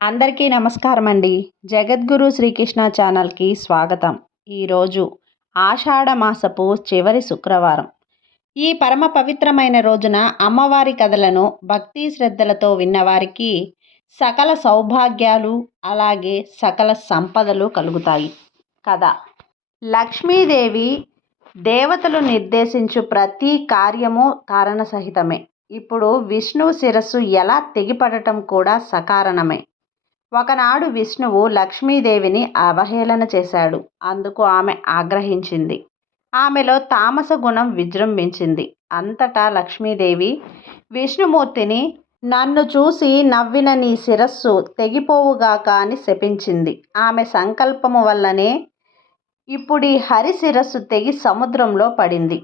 అందరికీ నమస్కారం అండి జగద్గురు శ్రీకృష్ణ ఛానల్కి స్వాగతం. ఈరోజు ఆషాఢ మాసపు చివరి శుక్రవారం. ఈ పరమ పవిత్రమైన రోజున అమ్మవారి కథలను భక్తి శ్రద్ధలతో విన్నవారికి సకల సౌభాగ్యాలు అలాగే సకల సంపదలు కలుగుతాయి. కథ. లక్ష్మీదేవి దేవతలు నిర్దేశించు ప్రతి కార్యము కారణ సహితమే ఇప్పుడు విష్ణువు శిరస్సు ఎలా తెగిపడటం కూడా సకారణమే. ఒకనాడు విష్ణువు లక్ష్మీదేవిని అవహేళన చేశాడు. అందుకు ఆమె ఆగ్రహించింది. ఆమెలో తామస గుణం విజృంభించింది. అంతటా లక్ష్మీదేవి విష్ణుమూర్తిని నన్ను చూసి నవ్విన నీ శిరస్సు తెగిపోవుగాక అని శపించింది. ఆమె సంకల్పము వల్లనే ఇప్పుడు ఈ హరి శిరస్సు తెగి సముద్రంలో పడింది.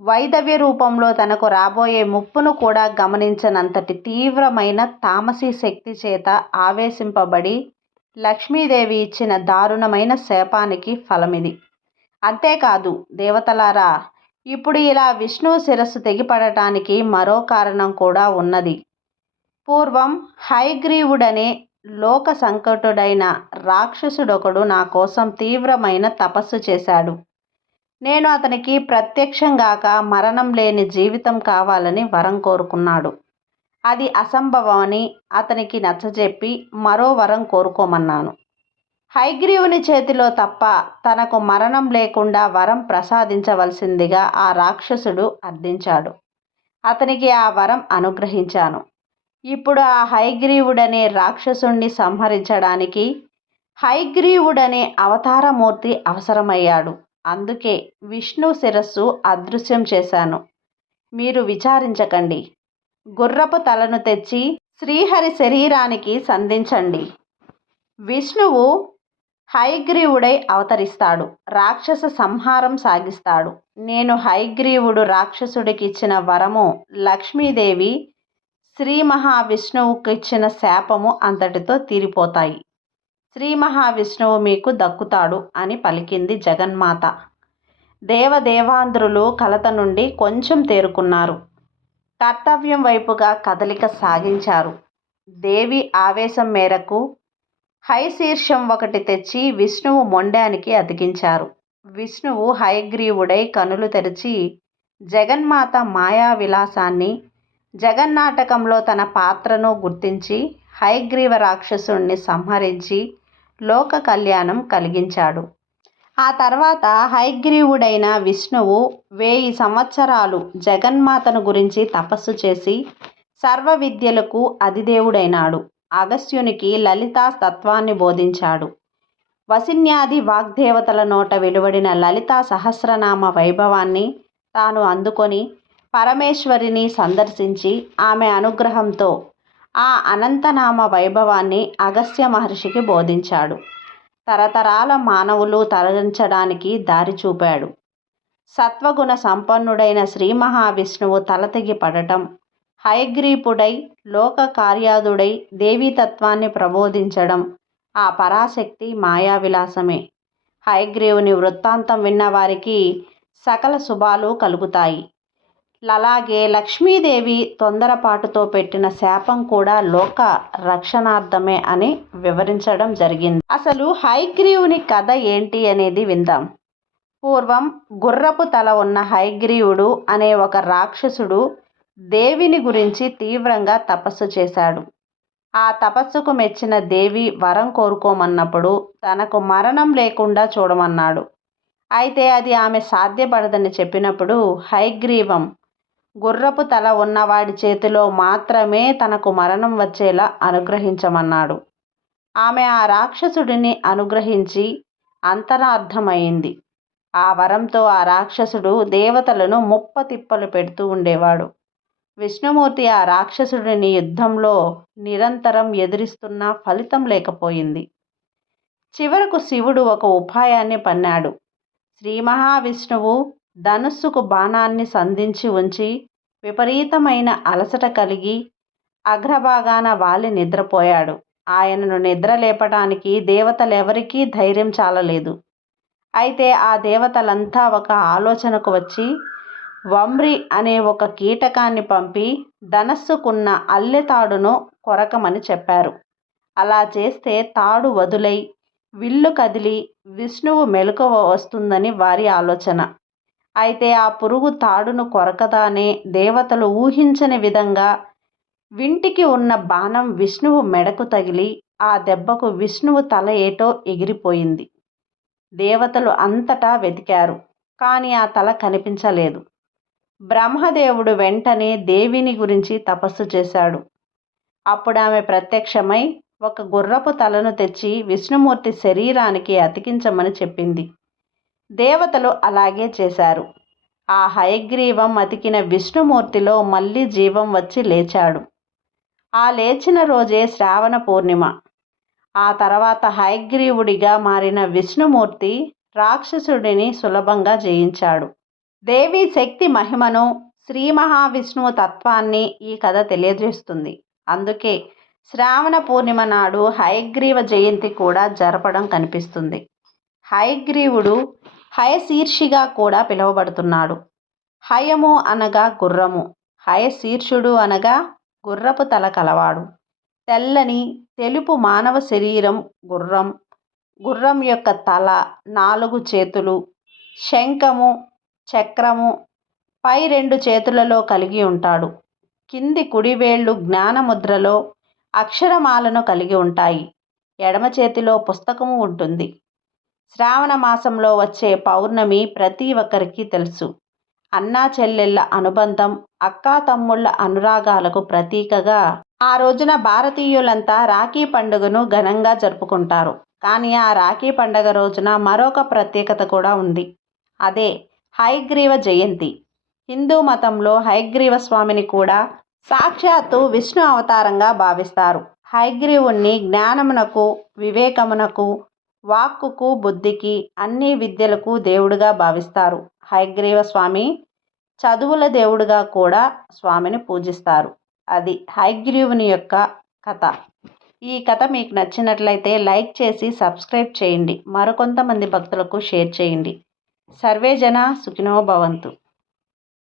వైదవ్య రూపంలో తనకు రాబోయే ముప్పును కూడా గమనించనంతటి తీవ్రమైన తామసీ శక్తి చేత ఆవేశింపబడి లక్ష్మీదేవి ఇచ్చిన దారుణమైన శాపానికి ఫలమిది. అంతేకాదు దేవతలారా ఇప్పుడు ఇలా విష్ణు శిరస్సు తెగిపడటానికి మరో కారణం కూడా ఉన్నది. పూర్వం హైగ్రీవుడనే లోక సంకటుడైన రాక్షసుడొకడు నా కోసం తీవ్రమైన తపస్సు చేశాడు. నేను అతనికి ప్రత్యక్షంగాక మరణం లేని జీవితం కావాలని వరం కోరుకున్నాడు. అది అసంభవమని అతనికి నచ్చజెప్పి మరో వరం కోరుకోమన్నాను. హైగ్రీవుని చేతిలో తప్ప తనకు మరణం లేకుండా వరం ప్రసాదించవలసిందిగా ఆ రాక్షసుడు అర్థించాడు. అతనికి ఆ వరం అనుగ్రహించాను. ఇప్పుడు ఆ హైగ్రీవుడనే రాక్షసుణ్ణి సంహరించడానికి హైగ్రీవుడనే అవతారమూర్తి అవసరమయ్యాడు. అందుకే విష్ణు శిరస్సు అదృశ్యం చేశాను. మీరు విచారించకండి. గుర్రపు తలను తెచ్చి శ్రీహరి శరీరానికి సంధించండి. విష్ణువు హైగ్రీవుడై అవతరిస్తాడు. రాక్షస సంహారం సాగిస్తాడు. నేను హైగ్రీవుడు రాక్షసుడికి ఇచ్చిన వరము లక్ష్మీదేవి శ్రీ మహావిష్ణువుకి ఇచ్చిన శాపము అంతటితో తీరిపోతాయి. శ్రీ మహావిష్ణువు మీకు దక్కుతాడు అని పలికింది జగన్మాత. దేవదేవాంధ్రులు కలత నుండి కొంచెం తేరుకున్నారు. కర్తవ్యం వైపుగా కదలిక సాగించారు. దేవి ఆవేశం మేరకు హైశీర్షం ఒకటి తెచ్చి విష్ణువు మొండానికి అతికించారు. విష్ణువు హయగ్రీవుడై కనులు తెరిచి జగన్మాత మాయా విలాసాన్ని జగన్నాటకంలో తన పాత్రను గుర్తించి హయగ్రీవ రాక్షసుణ్ణి సంహరించి లోక కళ్యాణం కలిగించాడు. ఆ తర్వాత హైగ్రీవుడైన విష్ణువు వేయి సంవత్సరాలు జగన్మాతను గురించి తపస్సు చేసి సర్వ విద్యలకు అధిదేవుడైనాడు. అగస్త్యునికి లలితా తత్వాన్ని బోధించాడు. వసిన్యాది వాగ్దేవతల నోట వెలువడిన లలితా సహస్రనామ వైభవాన్ని తాను అందుకొని పరమేశ్వరిని సందర్శించి ఆమె అనుగ్రహంతో ఆ అనంతనామ వైభవాన్ని అగస్త్య మహర్షికి బోధించాడు. తరతరాల మానవులు తరలించడానికి దారి చూపాడు. సత్వగుణ సంపన్నుడైన శ్రీ మహావిష్ణువు తలతెగి పడటం హయగ్రీపుడై లోక కార్యాదుడై దేవీతత్వాన్ని ప్రబోధించడం ఆ పరాశక్తి మాయావిలాసమే. హయగ్రీవుని వృత్తాంతం విన్నవారికి సకల శుభాలు కలుగుతాయి. అలాగే లక్ష్మీదేవి తొందరపాటుతో పెట్టిన శాపం కూడా లోక రక్షణార్థమే అని వివరించడం జరిగింది. అసలు హైగ్రీవుని కథ ఏంటి అనేది విందాం. పూర్వం గుర్రపు తల ఉన్న హైగ్రీవుడు అనే ఒక రాక్షసుడు దేవిని గురించి తీవ్రంగా తపస్సు చేశాడు. ఆ తపస్సుకు మెచ్చిన దేవి వరం కోరుకోమన్నప్పుడు తనకు మరణం లేకుండా చూడమన్నాడు. అయితే అది ఆమె సాధ్యపడదని చెప్పినప్పుడు హైగ్రీవం గుర్రపు తల ఉన్నవాడి చేతిలో మాత్రమే తనకు మరణం వచ్చేలా అనుగ్రహించమన్నాడు. ఆమె ఆ రాక్షసుడిని అనుగ్రహించి అంతరార్థమైంది ఆ వరంతో ఆ రాక్షసుడు దేవతలను ముప్ప తిప్పలు పెడుతూ ఉండేవాడు. విష్ణుమూర్తి ఆ రాక్షసుడిని యుద్ధంలో నిరంతరం ఎదిరిస్తున్నా ఫలితం లేకపోయింది. చివరకు శివుడు ఒక ఉపాయాన్ని పన్నాడు. శ్రీ మహావిష్ణువు ధనుస్సుకు బాణాన్ని సంధించి ఉంచి విపరీతమైన అలసట కలిగి అగ్రభాగాన వాలి నిద్రపోయాడు. ఆయనను నిద్ర లేపటానికి దేవతలెవరికీ ధైర్యం చాలలేదు. అయితే ఆ దేవతలంతా ఒక ఆలోచనకు వచ్చి వమ్రి అనే ఒక కీటకాన్ని పంపి ధనస్సుకున్న అల్లె తాడును కొరకమని చెప్పారు. అలా చేస్తే తాడు వదులై విల్లు కదిలి విష్ణువు మెలకువ వస్తుందని వారి ఆలోచన. అయితే ఆ పురుగు తాడును కొరకదానే దేవతలు ఊహించని విధంగా వింటికి ఉన్న బాణం విష్ణువు మెడకు తగిలి ఆ దెబ్బకు విష్ణువు తల ఏటో ఎగిరిపోయింది. దేవతలు అంతటా వెతికారు కానీ ఆ తల కనిపించలేదు. బ్రహ్మదేవుడు వెంటనే దేవిని గురించి తపస్సు చేశాడు. అప్పుడు ఆమె ప్రత్యక్షమై ఒక గుర్రపు తలను తెచ్చి విష్ణుమూర్తి శరీరానికి అతికించమని చెప్పింది. దేవతలు అలాగే చేశారు. ఆ హయగ్రీవం అతికిన విష్ణుమూర్తిలో మళ్ళీ జీవం వచ్చి లేచాడు. ఆ లేచిన రోజే శ్రావణ పూర్ణిమ. ఆ తర్వాత హయగ్రీవుడిగా మారిన విష్ణుమూర్తి రాక్షసుడిని సులభంగా జయించాడు. దేవి శక్తి మహిమను శ్రీ మహావిష్ణువు తత్వాన్ని ఈ కథ తెలియజేస్తుంది. అందుకే శ్రావణ పూర్ణిమ నాడు హయగ్రీవ జయంతి కూడా జరపడం కనిపిస్తుంది. హయగ్రీవుడు హయశీర్షిగా కూడా పిలువబడుతున్నాడు. హయము అనగా గుర్రము. హయశీర్షుడు అనగా గుర్రపు తల కలవాడు. తెల్లని తెలుపు మానవ శరీరం గుర్రం. గుర్రం యొక్క తల నాలుగు చేతులు. శంఖము చక్రము పై రెండు చేతులలో కలిగి ఉంటాడు. కింది కుడివేళ్ళు జ్ఞానముద్రలో అక్షరమాలను కలిగి ఉంటాయి. ఎడమ చేతిలో పుస్తకము ఉంటుంది. శ్రావణ మాసంలో వచ్చే పౌర్ణమి ప్రతి ఒక్కరికి తెలుసు. అన్నా చెల్లెళ్ళ అనుబంధం అక్కా తమ్ముళ్ళ అనురాగాలకు ప్రతీకగా ఆ రోజున భారతీయులంతా రాఖీ పండుగను ఘనంగా జరుపుకుంటారు. కానీ ఆ రాఖీ పండుగ రోజున మరొక ప్రత్యేకత కూడా ఉంది. అదే హైగ్రీవ జయంతి. హిందూ మతంలో హైగ్రీవ స్వామిని కూడా సాక్షాత్తు విష్ణు అవతారంగా భావిస్తారు. హైగ్రీవుణ్ణి జ్ఞానమునకు వివేకమునకు వాక్కుకు బుద్ధికి అన్ని విద్యలకు దేవుడుగా భావిస్తారు. హయగ్రీవ స్వామి చదువుల దేవుడుగా కూడా స్వామిని పూజిస్తారు. అది హయగ్రీవుని యొక్క కథ. ఈ కథ మీకు నచ్చినట్లయితే లైక్ చేసి సబ్స్క్రైబ్ చేయండి. మరికొంతమంది భక్తులకు షేర్ చేయండి. సర్వేజన సుఖినో భవంతు.